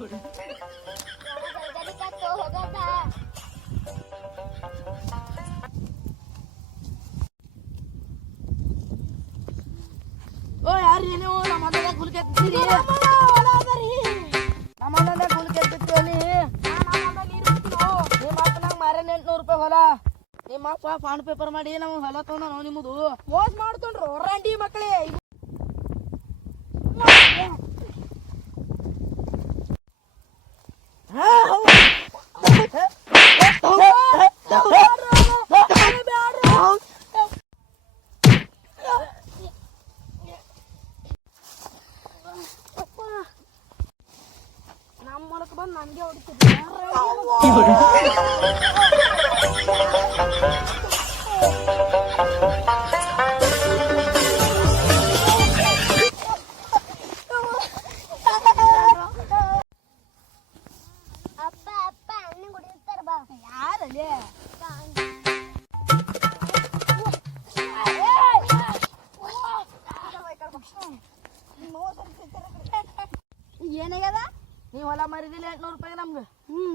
ಓ ಯಾರು ನೀವು ನಮ್ಮ ಹೊಲದಾಗ ಹುಲ್ ಕೆತ್ತಿರಿ ನಮ್ಮ ಹೊಲದಾಗ ಹುಲ್ ಕೆತ್ತಿರ್ತೀವಲ್ಲಿ ನಿಮ್ಮ ಅಪ್ಪನಾಗ ಮಾರೇನ 800 ರೂಪಾಯಿ ಹೊಲ ನಿಮ್ಮ ಅಪ್ಪ ಫಾಂಡ್ ಪೇಪರ್ ಮಾಡಿ ನಾವು ಹೊಲ ತಗೊಂಡ ನಾವು ನಿಮ್ಮದು ಮೋಸ ಮಾಡ್ತೊಂಡ್ರು ರಂಡಿ ಮಕ್ಕಳೇ ನಮ್ಮ ಮೂಲಕ ಬಂದು ನನಗೆ ಹೊಡಿತೀರಿ ಏನಾಗ್ಯದ ನೀವ್ ಹೊಲ ಮಾರಿದಿಲ್ಲ 800 ರೂಪಾಯಿ ನಮ್ಗೆ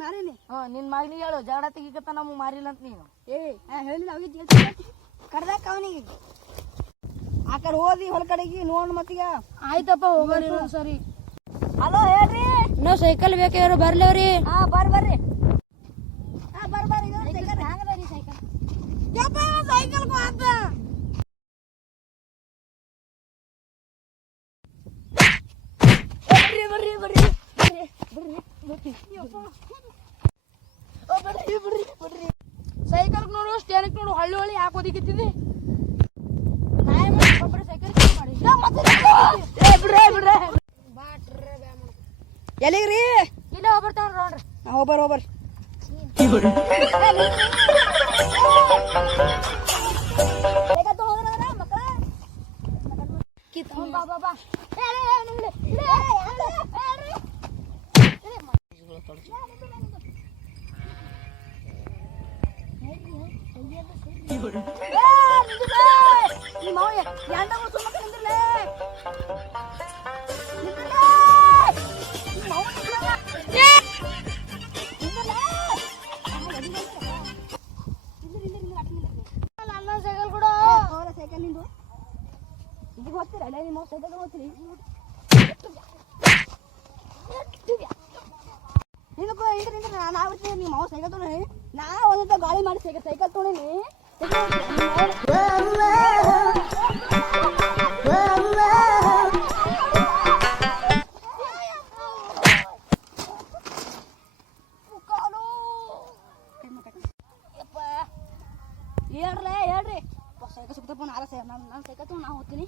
ಮಾರಿನಿ ನಿನ್ ಮಗನಿಗೆ ಹೇಳು ಜಗಳ ತೆಗಿಕತ್ತ ನಮ್ಗೆ ಮಾರಿಲ್ಲ ಅಂತ ನೀನು ಹೇಳಿಲ್ಲ ಅವಿಗೆ ಕಡ್ದಾಕ ಅವನಿಗೆ ಆ ಕಡೆ ಹೋದಿ ಹೊಲ ಕಡೆಗೆ ನೋಡ್ ಮತ್ತೀಗ ಆಯ್ತಪ್ಪ ಹೋಗ್ರಿ ಸರಿ ಹಲೋ ಹೇಳ್ರಿ ನಾವು ಸೈಕಲ್ ಬೇಕಾವ್ರಿ ಬರ್ಲೇವ್ರಿ ಬರ್ರಿ ಬರ್ರಿ ಸೈಕಲ್ ಹ್ಯಾಂಗದ್ರಿ ಸೈಕಲ್ ಯಪ್ಪ ಸೈಕಲ್ ಹಾಕ ಬರ್ರಿ ಸೈಕಲ್ ನೋಡು ಸ್ಟೇರಿಂಗ್ ನೋಡು ಹಳ್ಳಿ ಹಳ್ಳಿ ಯಾಕೆ ಓದಿಕಿತ್ತಿದ್ದಿ ಎಲ್ಲಿಗ್ರಿ ಇಲ್ಲ ಹೋಗ್ಬರ್ತಾವ ನೋಡ್ರಿ ಹೋಗ್ಬರ್ ನನ್ನ ಸೈಕಲ್ ಕೂಡ ಸೈಕಲ್ ನಿಂದು ಈಗ ಹೋಗ್ತೀರಾ ನಿಮ್ಮ ಸೈಕಲ್ ಹೋಗ್ತೀರಿ ನಾನು ಆಗ್ಬಿಡ್ತೀನಿ ನಿಮ್ಮ ಮಾವು ಸೈಕಲ್ ತೊಗೊಂಡಿ ನಾ ಒಂದಂತ ಗಾಳಿ ಮಾಡಿ ಸೈಕಲ್ ತೊಗೊಂಡಿನಿ ಹೇಳ್ರಿ ಸೈಕಲ್ ಸಿಗ್ತಪ್ಪ ನಾನು ಸೈಕಲ್ ತೊಗೊಂಡು ನಾ ಹೋಗ್ತೀನಿ